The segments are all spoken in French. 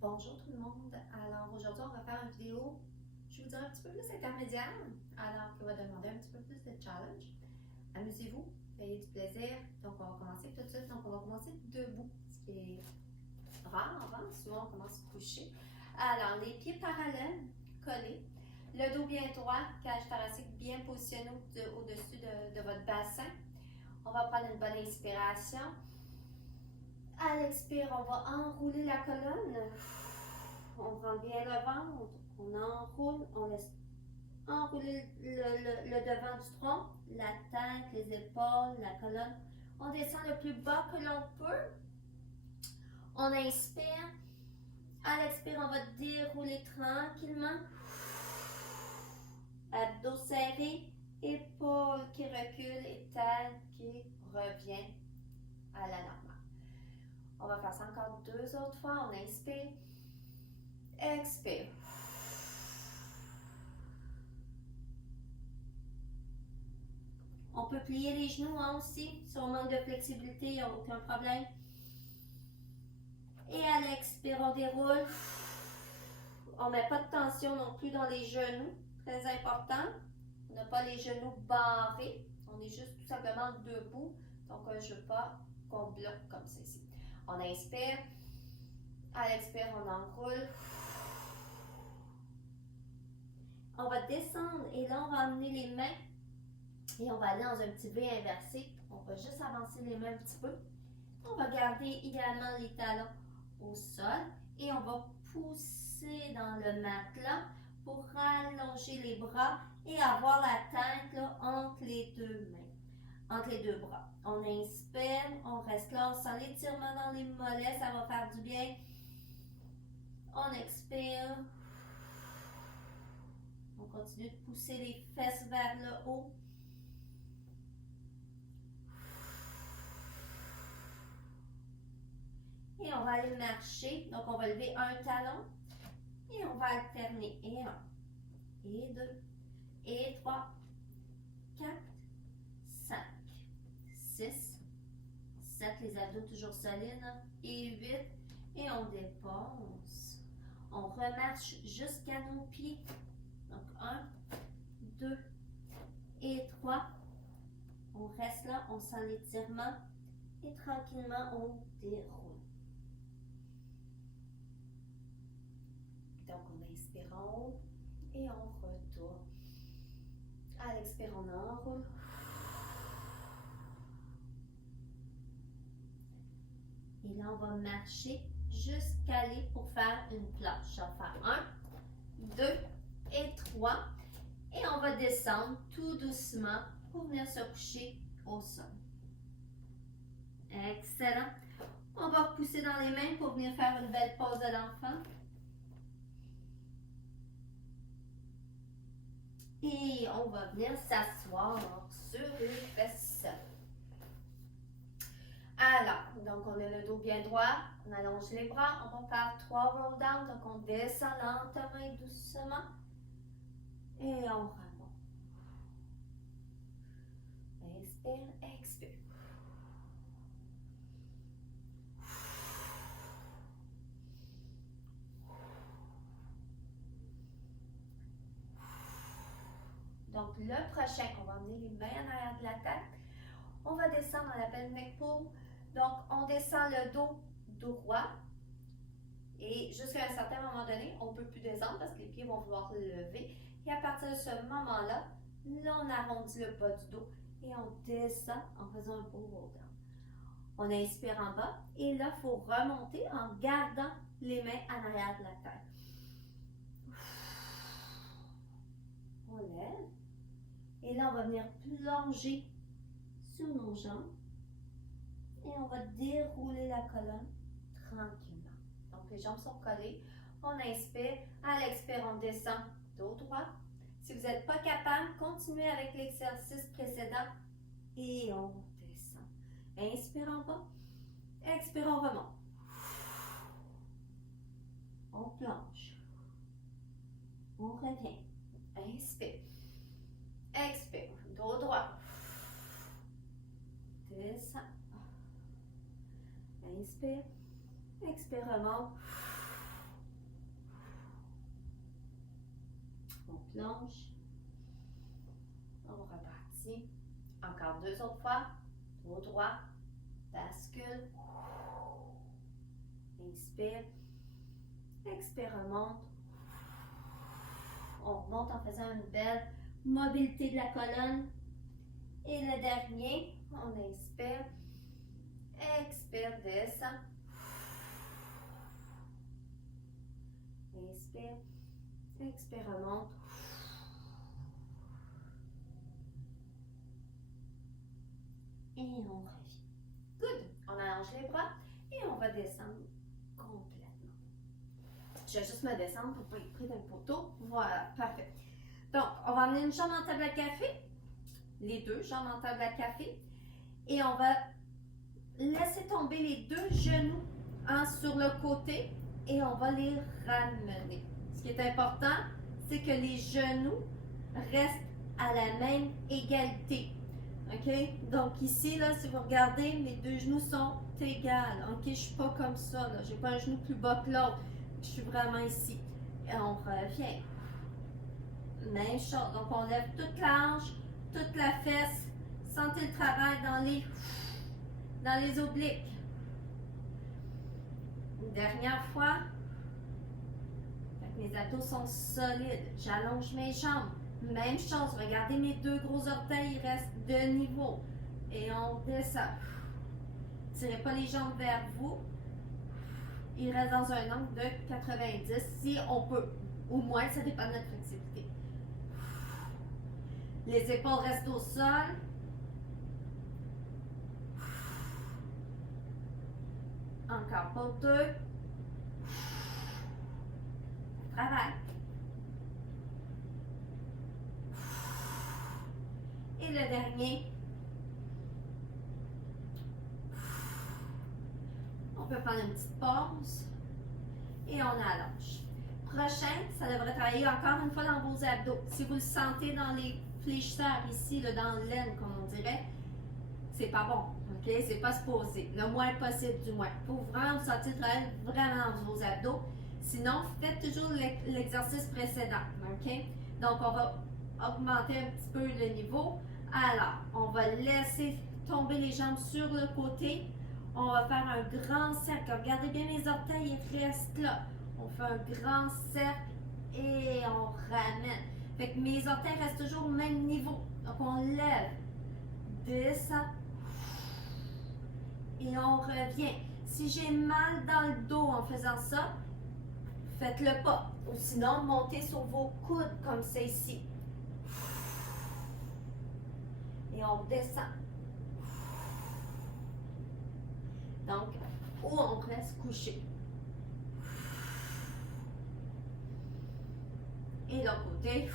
Bonjour tout le monde. Alors aujourd'hui, on va faire une vidéo, je vous dirais un petit peu plus intermédiaire, alors qui va demander un petit peu plus de challenge. Amusez-vous, ayez du plaisir. Donc on va commencer tout de suite. Donc on va commencer debout, ce qui est rare avant. Souvent on commence couché. Alors les pieds parallèles, collés, le dos bien droit, cage thoracique bien positionnée au-dessus de votre bassin. On va prendre une bonne inspiration. À l'expire, on va enrouler la colonne. On prend bien le ventre, on enroule, on laisse enrouler le devant du tronc, la tête, les épaules, la colonne. On descend le plus bas que l'on peut. On inspire. À l'expire, on va dérouler tranquillement. Abdos serrés, épaules qui reculent et tête qui revient à la normale. On va faire ça encore 2 autres fois. On inspire. Expire. On peut plier les genoux aussi. Si on manque de flexibilité, il n'y a aucun problème. Et à l'expire, on déroule. On ne met pas de tension non plus dans les genoux. Très important. On n'a pas les genoux barrés. On est juste tout simplement debout. Donc, je ne veux pas qu'on bloque comme ceci. On inspire. À l'expire, on enroule. On va descendre et là, on va amener les mains et on va aller dans un petit V inversé. On va juste avancer les mains un petit peu. On va garder idéalement les talons au sol et on va pousser dans le matelas pour rallonger les bras et avoir la tête là, entre les deux mains, entre les deux bras. On inspire, on reste là, on sent l'étirement dans les mollets, ça va faire du bien. On expire. On continue de pousser les fesses vers le haut. Et on va aller marcher. Donc, on va lever un talon. Et on va alterner. Et 1, et 2, et 3, 4, 5, 6, 7. Les abdos toujours solides. Et 8. Et on dépose. On remarche jusqu'à nos pieds. Donc, 1, 2 et 3. On reste là, on sent l'étirement et tranquillement, on déroule. Donc, on inspire en haut et on retourne. À l'expire, on enroule. Et là, on va marcher jusqu'à aller pour faire une planche. On va faire 1, 2 et 3. Et on va descendre tout doucement pour venir se coucher au sol. Excellent. On va repousser dans les mains pour venir faire une belle pause de l'enfant. Et on va venir s'asseoir sur les fesses. Alors, donc on a le dos bien droit, on allonge les bras, on va faire 3 roll down, donc on descend lentement et doucement. Et on remonte. Inspire, expire. Donc le prochain, on va emmener les mains en arrière de la tête. On va descendre, on l'appelle neck pull. Donc on descend le dos droit. Et jusqu'à un certain moment donné, on ne peut plus descendre parce que les pieds vont vouloir lever. Et à partir de ce moment-là, là, on arrondit le bas du dos et on descend en faisant un beau roll down. On inspire en bas et là, il faut remonter en gardant les mains en arrière de la tête. On lève. Et là, on va venir plonger sur nos jambes. Et on va dérouler la colonne tranquillement. Donc, les jambes sont collées. On inspire. À l'expire, on descend dos droit. Si vous n'êtes pas capable, continuez avec l'exercice précédent. Et on descend. Inspire en bas. Expire, on remonte. On plonge. On revient. Inspire. Expire. Dos droit. Descend. Inspire. Expire, remonte. plonge. On repartit. Encore 2 autres fois. Dos droit. Bascule. Inspire. Expire, remonte. On remonte en faisant une belle mobilité de la colonne. Et le dernier, on inspire. Expire, descend. Inspire. Expire, remonte. Et on revient. Good. On allonge les bras et on va descendre complètement. Je vais juste me descendre pour ne pas être pris d'un poteau. Voilà, parfait. Donc, on va amener une jambe en table à café. Les 2 jambes en table à café. Et on va laisser tomber les 2 genoux sur le côté et on va les ramener. Ce qui est important, c'est que les genoux restent à la même égalité. OK? Donc ici, là, si vous regardez, mes 2 genoux sont égales. OK? Je ne suis pas comme ça. Je n'ai pas un genou plus bas que l'autre. Je suis vraiment ici. Et on revient. Même chose. Donc on lève toute l'hanche, toute la fesse. Sentez le travail dans les obliques. Une dernière fois. Mes abdos sont solides. J'allonge mes jambes. Même chose. Regardez mes 2 gros orteils, ils restent de niveau. Et on descend. Tirez pas les jambes vers vous. Il reste dans un angle de 90 si on peut. Ou moins, ça dépend de notre flexibilité. Les épaules restent au sol. Encore pour 2. Travail. Et le dernier. On peut prendre une petite pause. Et on allonge. Prochain, ça devrait travailler encore une fois dans vos abdos. Si vous le sentez dans les fléchisseurs ici, là, dans l'aine, comme on dirait, c'est pas bon. OK? C'est pas supposé. Le moins possible, du moins. Pour vraiment vous sentir vraiment dans vos abdos. Sinon, faites toujours l'exercice précédent. OK? Donc, on va augmenter un petit peu le niveau. Alors, on va laisser tomber les jambes sur le côté. On va faire un grand cercle. Regardez bien mes orteils, ils restent là. On fait un grand cercle et on ramène. Fait que mes orteils restent toujours au même niveau. Donc, on lève, descend et on revient. Si j'ai mal dans le dos en faisant ça, faites-le pas. Ou sinon, montez sur vos coudes comme c'est ici. Et on descend. Donc, ou on reste couché. Et l'autre côté.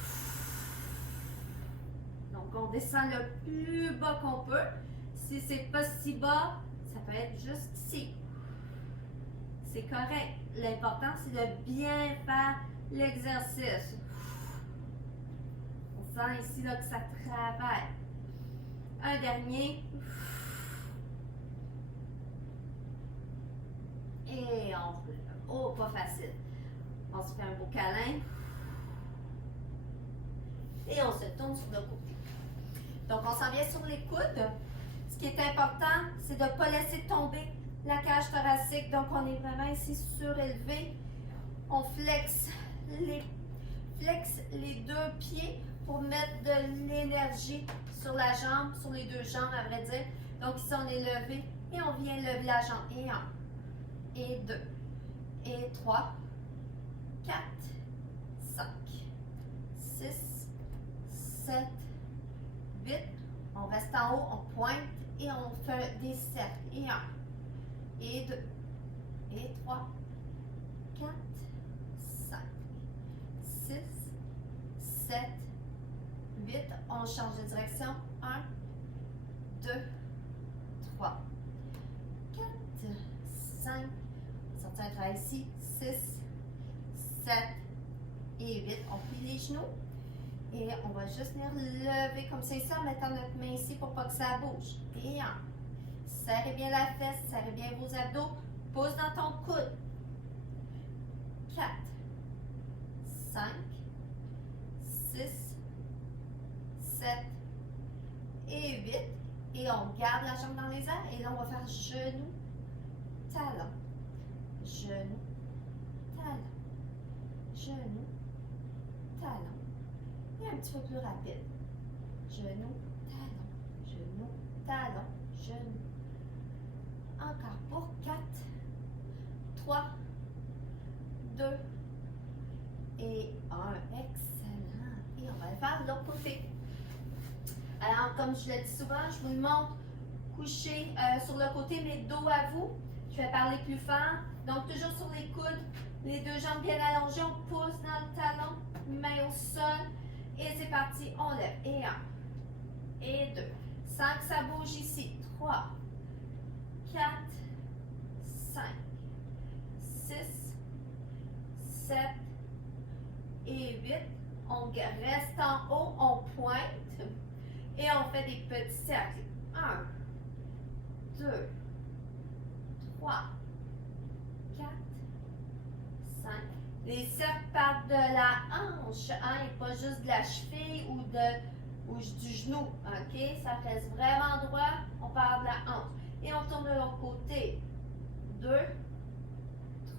Donc, on descend le plus bas qu'on peut. Si c'est pas si bas, ça peut être juste ici. C'est correct. L'important, c'est de bien faire l'exercice. On sent ici là, que ça travaille. Un dernier. Et on relève. Oh, pas facile. On se fait un beau câlin. Et on se tourne sur le côté. Donc, on s'en vient sur les coudes. Ce qui est important, c'est de ne pas laisser tomber la cage thoracique. Donc, on est vraiment ici surélevé. On flexe les 2 pieds pour mettre de l'énergie sur la jambe, sur les 2 jambes, à vrai dire. Donc, ici, on est levé et on vient lever la jambe. Et 1, et 2, et 3, 4, 5, 6, 7, 8. On reste en haut, on pointe et on fait des cercles. Et 1, et 2, et 3, 4, 5, 6, 7, 8. On change de direction. 1, 2, 3, 4, 5. On sort un travail ici. 6, 7 et 8. On plie les genoux. Et on va juste venir lever comme ça ici en mettant notre main ici pour pas que ça bouge. Et 1. Serrez bien la fesse, serrez bien vos abdos. Pousse dans ton coude. 4, 5, 7 et 8. Et on garde la jambe dans les airs. Et là, on va faire genou, talon, genou, talon, genou, talon. Et un petit peu plus rapide. Genou, talon, genou, talon, genou. Encore pour 4, 3, 2 et 1. Excellent. Et on va le faire de l'autre côté. Alors, comme je le dis souvent, je vous le montre couché sur le côté, mais dos à vous. Je vais parler plus fort. Donc, toujours sur les coudes, les deux jambes bien allongées. On pousse dans le talon, main au sol. Et c'est parti. On lève. Et 1, et 2. Sans que ça bouge ici. 3, 4, 5, 6, 7 et 8. On reste en haut, on pointe. Et on fait des petits cercles. 1, 2, 3, 4, 5. Les cercles partent de la hanche, hein, et pas juste de la cheville ou du genou. OK? Ça reste vraiment droit. On part de la hanche. Et on tourne de l'autre côté. 2,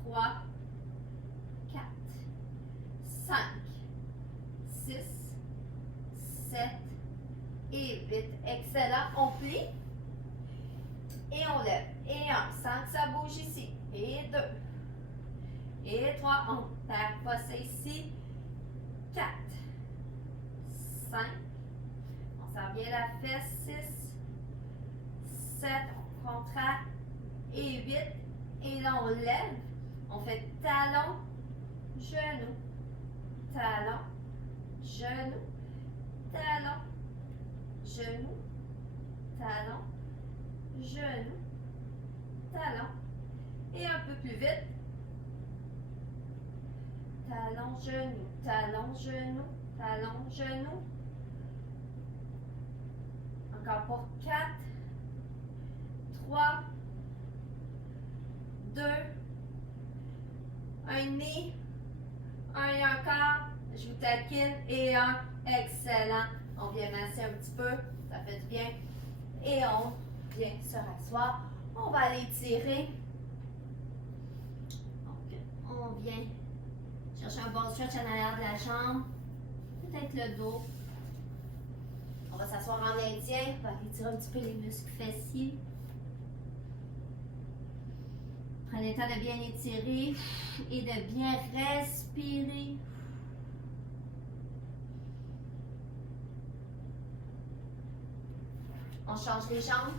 3, 4, 5, 6, 7 et 8. Excellent. On plie. Et on lève. Et 1, sans que ça bouge ici. Et 2. Et 3, on perd pas ça ici. 4, 5. On sent bien la fesse. 6, 7. On contracte. Et 8. Et là, on lève. On fait talon, genou, talon, genou, talon, genou, talon, genou, talon. Et un peu plus vite. Talon, genou, talon, genou, talon, genou. Encore pour 4, 3, 2, un nez, un et un quart, je vous taquine, et un, excellent. On vient masser un petit peu, ça fait du bien. Et on vient se rasseoir. On va aller tirer. Donc, on vient chercher un bon stretch en arrière de la jambe, peut-être le dos. On va s'asseoir en indien, on va aller tirer un petit peu les muscles fessiers. Prenez le temps de bien étirer et de bien respirer. On change les jambes.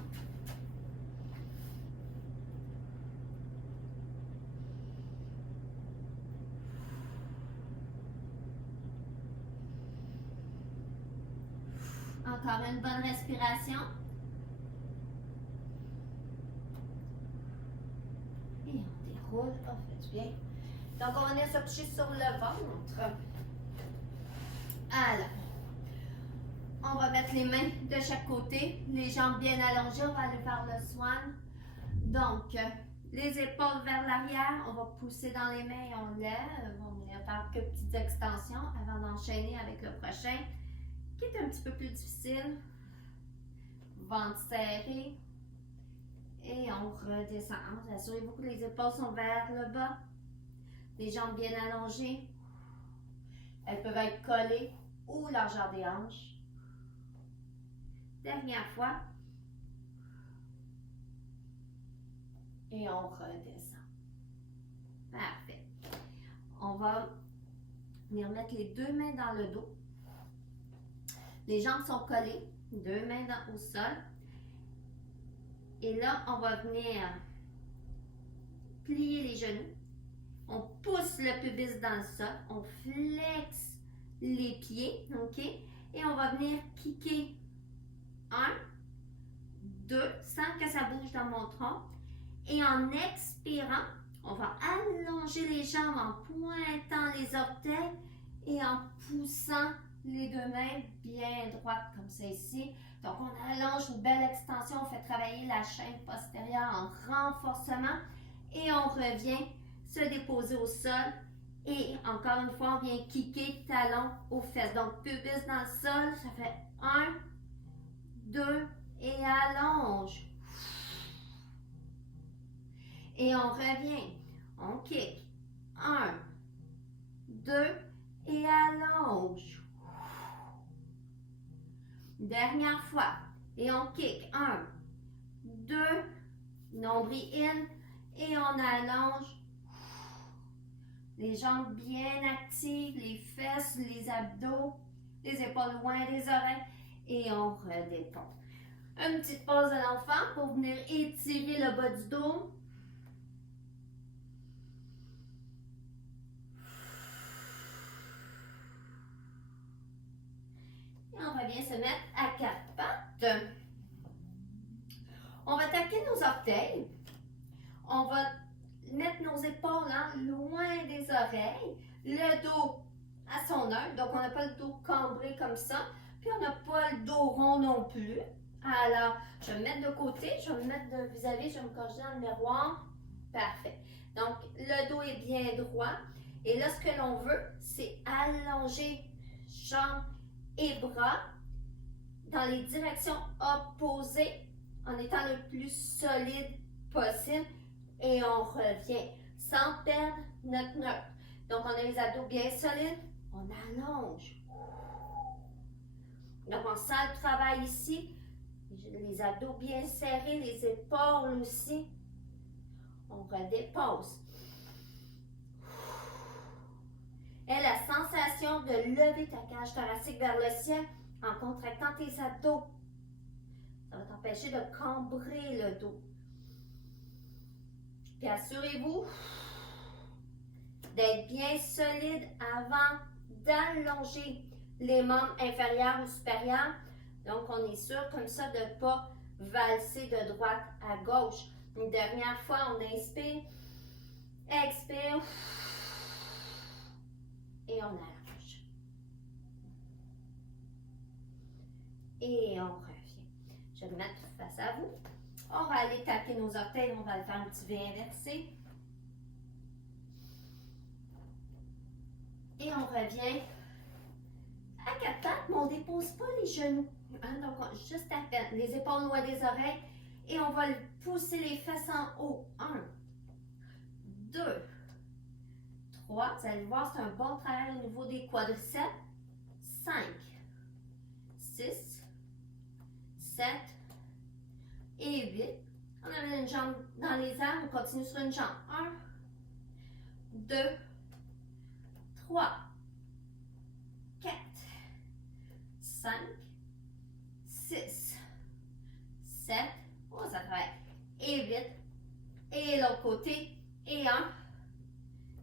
Encore une bonne respiration. Et on déroule. Oh, fait du bien. Donc, on est se coucher sur le ventre. Alors, on va mettre les mains de chaque côté, les jambes bien allongées. On va aller faire le swan. Donc, les épaules vers l'arrière. On va pousser dans les mains et on lève. On va faire quelques petites extensions avant d'enchaîner avec le prochain, qui est un petit peu plus difficile. Ventre serré. Et on redescend. Assurez-vous que les épaules sont vers le bas. Les jambes bien allongées. Elles peuvent être collées ou largeur des hanches. Dernière fois. Et on redescend. Parfait. On va venir mettre les deux mains dans le dos. Les jambes sont collées. Deux mains au sol. Et là, on va venir plier les genoux. On pousse le pubis dans le sol. On flexe les pieds. OK? Et on va venir kicker. 1, 2, sans que ça bouge dans mon tronc. Et en expirant, on va allonger les jambes en pointant les orteils et en poussant les deux mains bien droites comme ça ici. Donc, on allonge une belle extension, on fait travailler la chaîne postérieure en renforcement et on revient se déposer au sol Et encore une fois, on vient kicker talon aux fesses. Donc, pubis dans le sol, ça fait 1, 2 et allonge. Et on revient. On kick. 1, 2 et allonge. Dernière fois. Et on kick. 1, 2, nombril in et on allonge. Les jambes bien actives, les fesses, les abdos, les épaules loin des oreilles et on redétend. Une petite pause de l'enfant pour venir étirer le bas du dos. Et on revient se mettre à 4 pattes. On va taquer nos orteils. On va mettre nos épaules loin des oreilles. Le dos à son heure. Donc, on n'a pas le dos cambré comme ça. Puis, on n'a pas le dos rond non plus. Alors, je vais me mettre de côté. Je vais me mettre de vis-à-vis. Je vais me corriger dans le miroir. Parfait. Donc, le dos est bien droit. Et là, ce que l'on veut, c'est allonger jambes et bras dans les directions opposées en étant le plus solide possible et on revient sans perdre notre neutre. Donc, on a les abdos bien solides, on allonge. Donc, on sent le travail ici, les abdos bien serrés, les épaules aussi. On redépose. Et la sensation de lever ta cage thoracique vers le ciel en contractant tes abdos. Ça va t'empêcher de cambrer le dos. Puis assurez-vous d'être bien solide avant d'allonger les membres inférieurs ou supérieurs. Donc, on est sûr comme ça de ne pas valser de droite à gauche. Une dernière fois, on inspire, expire et on allonge. Et on revient. Je vais le mettre face à vous. On va aller taper nos orteils, on va le faire un petit V inversé. Et on revient à 4 pattes, mais on ne dépose pas les genoux. Donc, juste à peine, les épaules loin des oreilles. Et on va pousser les fesses en haut. 1, 2, 3. Vous allez voir, c'est un bon travail au niveau des quadriceps. 5, 6, 7 et 8. On amène une jambe dans les airs, on continue sur une jambe. 1, 2, 3, 4, 5, 6, 7, oh ça travaille, et 8, et l'autre côté, et 1,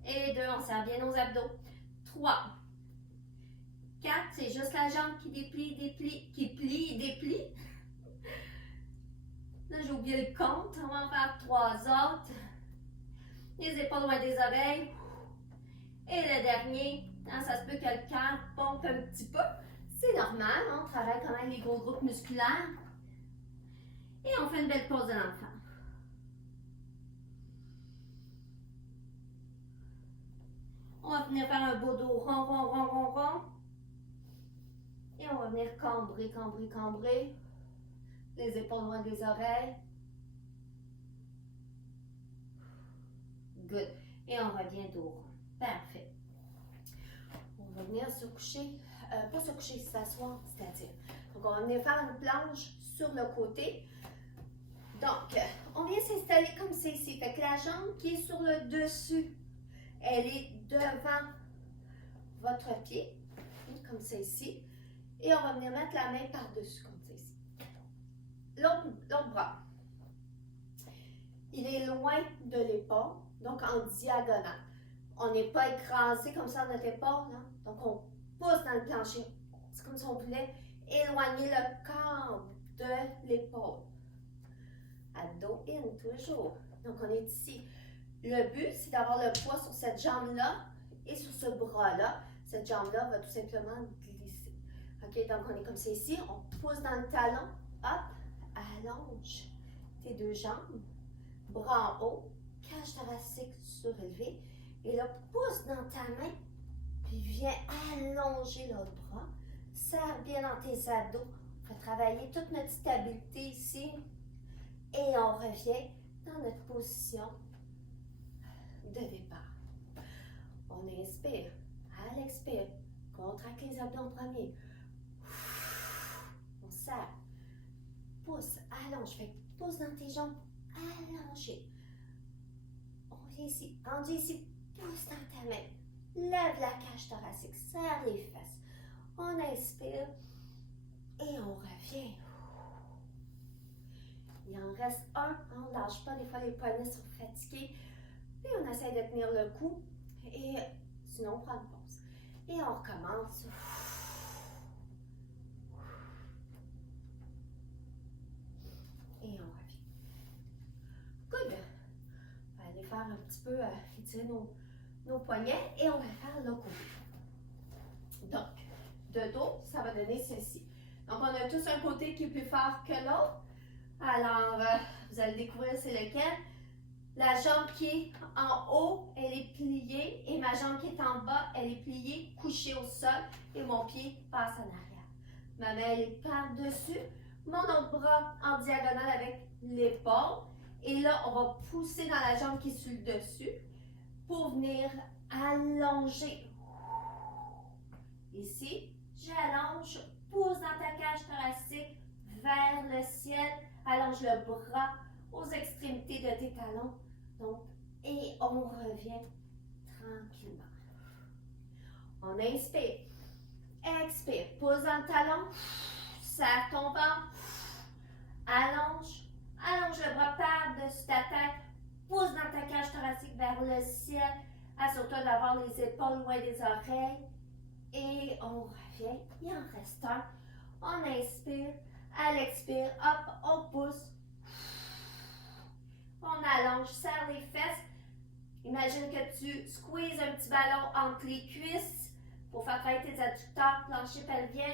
et 2, on serre bien nos abdos. 3, 4, c'est juste la jambe qui déplie, déplie, qui plie, déplie. Là, j'ai oublié le compte. On va en faire 3 autres. Les épaules loin des oreilles. Et le dernier, ça se peut que le cœur pompe un petit peu. C'est normal, on travaille quand même les gros groupes musculaires. Et on fait une belle pause de l'enfant. On va venir faire un beau dos rond, rond, rond, rond, rond. Et on va venir cambrer, cambrer, cambrer. Les épaules loin des oreilles. Good. Et on revient dos rond. Parfait. On va venir se coucher, pas se coucher, s'asseoir, c'est-à-dire. Donc, on va venir faire une planche sur le côté. Donc, on vient s'installer comme c'est ici. Fait que la jambe qui est sur le dessus, elle est devant votre pied, comme c'est ici. Et on va venir mettre la main par-dessus, comme c'est ici. L'autre bras, il est loin de l'épaule, donc en diagonale. On n'est pas écrasé comme ça à notre épaule, hein? Donc on pousse dans le plancher. C'est comme si on voulait éloigner le corps de l'épaule. Abdos in, toujours. Donc on est ici. Le but, c'est d'avoir le poids sur cette jambe-là et sur ce bras-là. Cette jambe-là va tout simplement glisser. OK, donc on est comme ça ici. On pousse dans le talon. Hop, allonge tes deux jambes. Bras en haut. Cage thoracique surélevée. Et là, pousse dans ta main, puis viens allonger l'autre bras. Serre bien dans tes abdos. On va travailler toute notre stabilité ici. Et on revient dans notre position de départ. On inspire. À l'expire, contracte les abdos en premier. On serre. Pousse, allonge. Fait que pousse dans tes jambes. Allongez. On vient ici. Rendu ici. Pousse dans ta main. Lève la cage thoracique. Serre les fesses. On inspire. Et on revient. Il en reste un. On ne lâche pas. Des fois, les poignets sont fatigués. Puis on essaie de tenir le coup. Et sinon, on prend une pause. Et on recommence. Et on revient. Good. On va aller faire un petit peu, étirer nos poignets et on va faire le côté. Donc, de dos, ça va donner ceci. Donc, on a tous un côté qui est plus fort que l'autre. Alors, vous allez découvrir c'est lequel. La jambe qui est en haut, elle est pliée et ma jambe qui est en bas, elle est pliée, couchée au sol et mon pied passe en arrière. Ma main, elle est par-dessus, mon autre bras en diagonale avec l'épaule et là, on va pousser dans la jambe qui est sur le dessus pour venir allonger. Ici, j'allonge, pousse dans ta cage thoracique vers le ciel, allonge le bras aux extrémités de tes talons. Donc, et on revient tranquillement. On inspire, expire, pousse dans le talon, serre ton ventre, allonge le bras par-dessus ta tête, pousse dans ta cage thoracique vers le ciel, assure-toi d'avoir les épaules loin des oreilles et on revient. Il en reste un. On inspire, à l'expire, hop, on pousse. On allonge, serre les fesses. Imagine que tu squeezes un petit ballon entre les cuisses pour faire travailler tes adducteurs, plancher pelvien.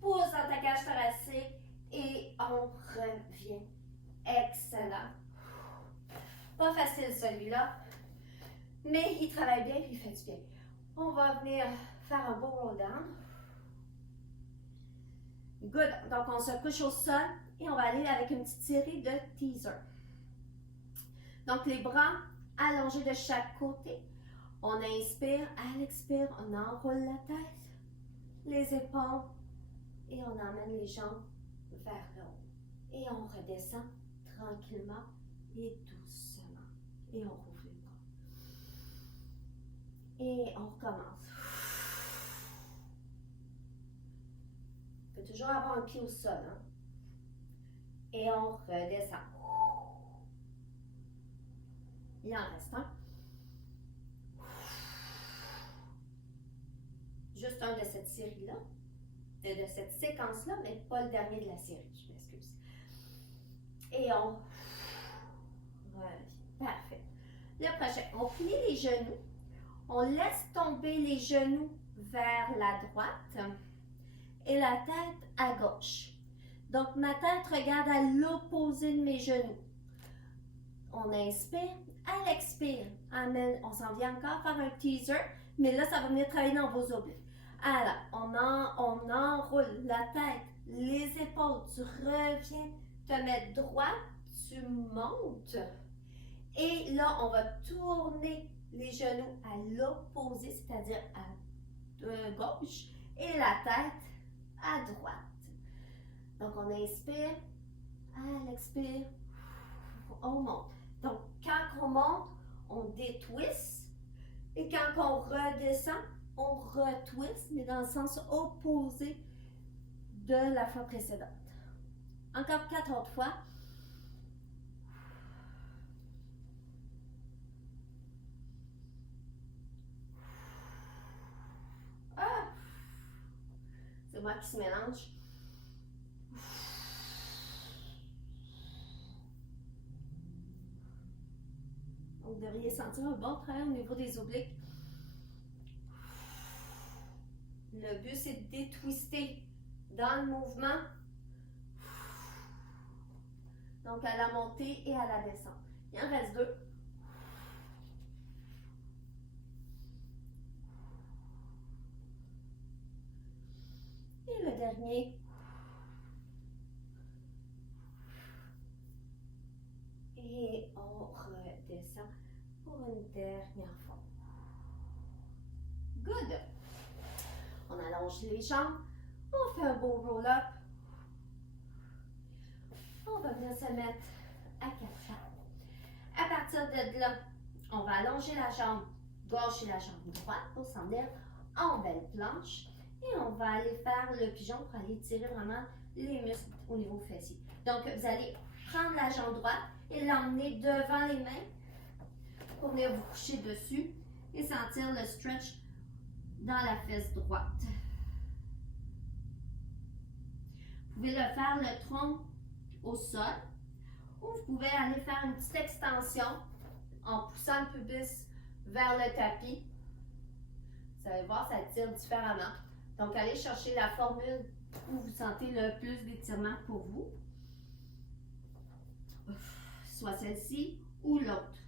Pousse dans ta cage thoracique et on revient. Excellent. Pas facile celui-là, mais il travaille bien et il fait du bien. On va venir faire un beau roll down. Good. Donc, on se couche au sol et on va aller avec une petite série de teasers. Donc, les bras allongés de chaque côté. On inspire, à l'expire, on enroule la tête, les épaules et on emmène les jambes vers le haut. Et on redescend tranquillement et doucement. Et on rouvre les bras. Et on recommence. On peut toujours avoir un pied au sol. Hein? Et on redescend. Il en reste un. Juste un de cette série-là, de cette séquence-là, mais pas le dernier de la série, je m'excuse. Et on revient. Parfait. Le prochain, on plie les genoux. On laisse tomber les genoux vers la droite et la tête à gauche. Donc, ma tête regarde à l'opposé de mes genoux. On inspire, à l'expire, on s'en vient encore faire un teaser, mais là, ça va venir travailler dans vos obliques. Alors, on enroule la tête, les épaules, tu reviens te mettre droit, tu montes. Et là, on va tourner les genoux à l'opposé, c'est-à-dire à gauche, et la tête à droite. Donc, on inspire, à l'expire, on monte. Donc, quand on monte, on détwiste. Et quand on redescend, on retwiste, mais dans le sens opposé de la fois précédente. Encore 4 autres fois. Ah! C'est moi qui se mélange. Vous devriez sentir un bon travail au niveau des obliques. Le but, c'est de détwister dans le mouvement. Donc, à la montée et à la descente. Il en reste 2. dernier. Et on redescend pour une dernière fois. Good. On allonge les jambes. On fait un beau roll-up. On va venir se mettre à quatre pattes. À partir de là, on va allonger la jambe gauche et la jambe droite pour s'en venir en belle planche. Et on va aller faire le pigeon pour aller tirer vraiment les muscles au niveau fessier. Donc, vous allez prendre la jambe droite et l'emmener devant les mains pour venir vous coucher dessus et sentir le stretch dans la fesse droite. Vous pouvez le faire le tronc au sol ou vous pouvez aller faire une petite extension en poussant le pubis vers le tapis. Vous allez voir, ça tire différemment. Donc, allez chercher la formule où vous sentez le plus d'étirement pour vous. Soit celle-ci ou l'autre.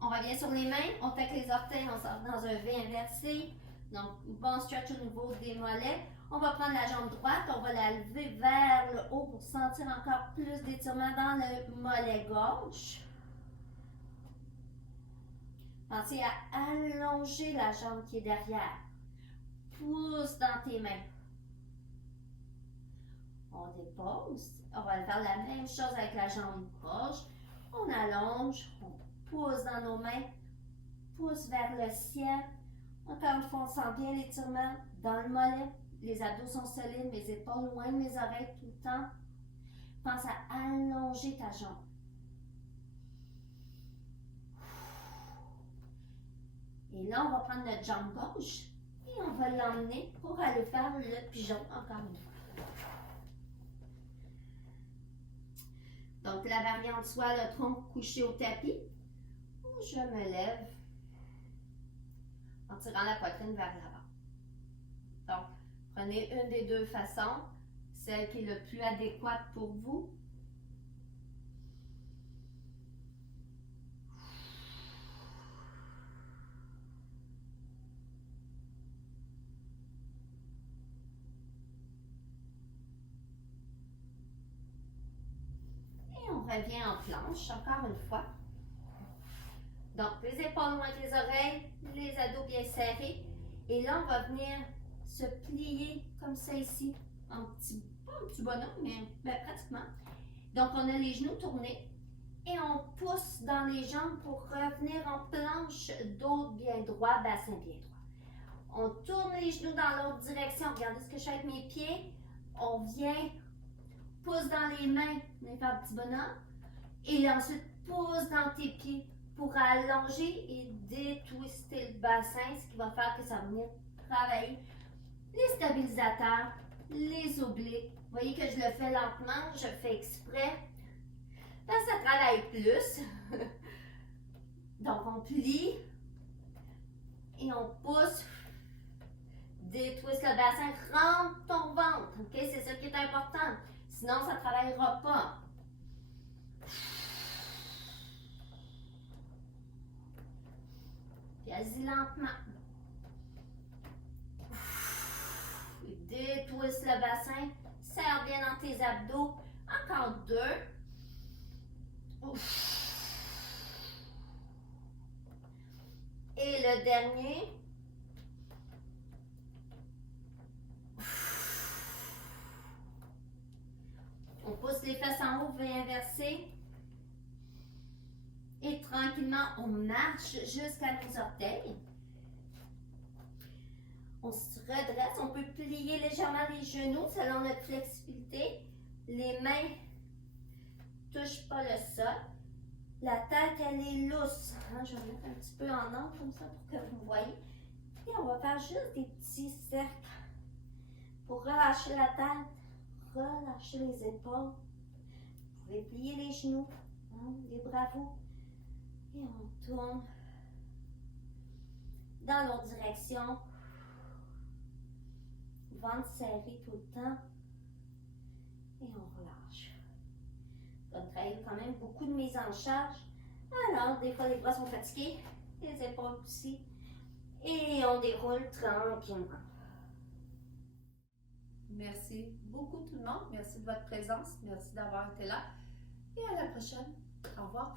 On revient sur les mains, on tacle les orteils, on sort dans un V inversé. Donc, bon stretch au niveau des mollets. On va prendre la jambe droite, on va la lever vers le haut pour sentir encore plus d'étirement dans le mollet gauche. Pensez à allonger la jambe qui est derrière. Pousse dans tes mains. On dépose. On va faire la même chose avec la jambe gauche. On allonge, on pousse dans nos mains, pousse vers le ciel. Encore une fois, on sent bien l'étirement dans le mollet. Les abdos sont solides, mes épaules loin de mes oreilles tout le temps. Pense à allonger ta jambe. Et là, on va prendre notre jambe gauche et on va l'emmener pour aller faire le pigeon encore une fois. Donc, la variante soit le tronc couché au tapis ou je me lève en tirant la poitrine vers l'avant. Donc, prenez une des deux façons, celle qui est le plus adéquate pour vous. Et on revient en planche, encore une fois. Donc, les épaules loin des oreilles, les ados bien serrés. Et là, on va venir se plier comme ça ici, pas un petit bonhomme, mais pratiquement. Donc, on a les genoux tournés et on pousse dans les jambes pour revenir en planche, dos bien droit, bassin bien droit. On tourne les genoux dans l'autre direction. Regardez ce que je fais avec mes pieds. On vient, pousse dans les mains, on va faire un petit bonhomme. Et ensuite, pousse dans tes pieds pour allonger et détwister le bassin, ce qui va faire que ça va venir travailler les stabilisateurs, les obliques. Vous voyez que je le fais lentement, je le fais exprès. Parce que ça travaille plus. Donc, on plie et on pousse. Détwiste le bassin, rentre ton ventre. OK? C'est ça qui est important. Sinon, ça ne travaillera pas. Vas-y lentement. Détwiste le bassin. Serre bien dans tes abdos. Encore 2. Et le dernier. On pousse les fesses en haut, V inversé. Et tranquillement, on marche jusqu'à nos orteils. On se redresse, on peut plier légèrement les genoux selon notre flexibilité. Les mains ne touchent pas le sol. La tête, elle est lousse. Je vais mettre un petit peu en angle comme ça pour que vous voyez. Et on va faire juste des petits cercles pour relâcher la tête, relâcher les épaules. Vous pouvez plier les genoux, les bras. Et on tourne dans l'autre direction. Ventre serré tout le temps. Et on relâche. On travaille quand même beaucoup de mise en charge. Alors, des fois, les bras sont fatigués. Les épaules aussi. Et on on déroule tranquillement. Merci beaucoup tout le monde. Merci de votre présence. Merci d'avoir été là. Et à la prochaine. Au revoir.